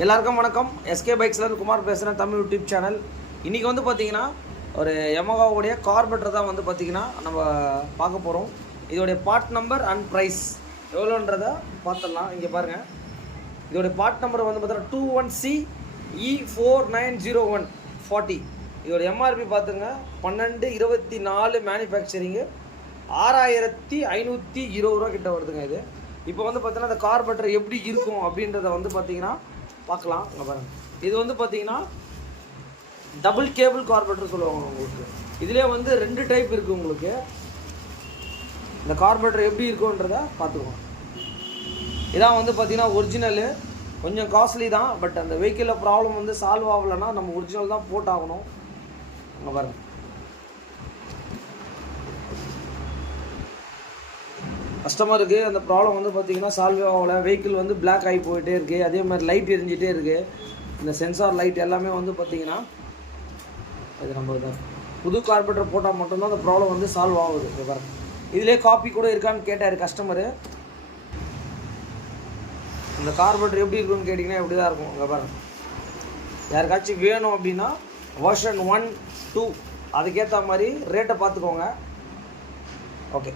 எல்லாருக்கும் வணக்கம். எஸ்கே பைக்ஸ்லேருந்து குமார் பேசுகிறேன், தமிழ் யூடியூப் சேனல். இன்றைக்கி வந்து பார்த்திங்கன்னா ஒரு யமஹாவுடைய கார்பெட்டர் தான் வந்து பார்த்திங்கன்னா நம்ம பார்க்க போகிறோம். இதோடைய பார்ட் நம்பர் அண்ட் ப்ரைஸ் எவ்வளோன்றதை பார்த்துடலாம். இங்கே பாருங்கள், இதோடைய பார்ட் நம்பர் வந்து பார்த்தீங்கன்னா 21CE490140. இதோட எம்ஆர்பி பார்த்துங்க 12/24 மேனுஃபேக்சரிங்கு 6520 ரூபா கிட்ட வருதுங்க. இது இப்போ வந்து பார்த்தீங்கன்னா அந்த கார்பெட்டர் எப்படி இருக்கும் அப்படின்றத வந்து பார்த்தீங்கன்னா பார்க்கலாம். இங்கே பாருங்கள், இது வந்து பார்த்தீங்கன்னா டபுள் கேபிள் கார்பெட்டர் சொல்லுவாங்க. உங்களுக்கு இதிலே வந்து 2 டைப் இருக்குது. உங்களுக்கு இந்த கார்பெட்டர் எப்படி இருக்குன்றத பார்த்துக்குவோம். இதான் வந்து பார்த்தீங்கன்னா ஒரிஜினலு, கொஞ்சம் காஸ்ட்லி தான். பட் அந்த வெஹிக்கிளில் ப்ராப்ளம் வந்து சால்வ் ஆகலைன்னா நம்ம ஒரிஜினல் தான் போட்டாகணும். அங்கே பாருங்கள், கஸ்டமருக்கு அந்த ப்ராப்ளம் வந்து பார்த்திங்கன்னா சால்வ் ஆகலை. வெஹிக்கிள் வந்து பிளாக் ஆகி போயிட்டே இருக்குது. அதே மாதிரி லைட் எரிஞ்சிட்டே இருக்குது. இந்த சென்சார் லைட் எல்லாமே வந்து பார்த்திங்கன்னா இது நம்ம புது கார்பெட்டர் போட்டால் மட்டும்தான் அந்த ப்ராப்ளம் வந்து சால்வ் ஆகுது. இங்கே பாருங்கள், இதிலே காப்பி கூட இருக்கான்னு கேட்டார் கஸ்டமரு. இந்த கார்பெட்டர் எப்படி இருக்குன்னு கேட்டிங்கன்னா எப்படி தான் இருக்கும். இங்கே பாருங்கள், யாருக்காச்சும் வேணும் அப்படின்னா வெர்ஷன் 1, 2 அதுக்கேற்ற மாதிரி ரேட்டை பார்த்துக்கோங்க. ஓகே.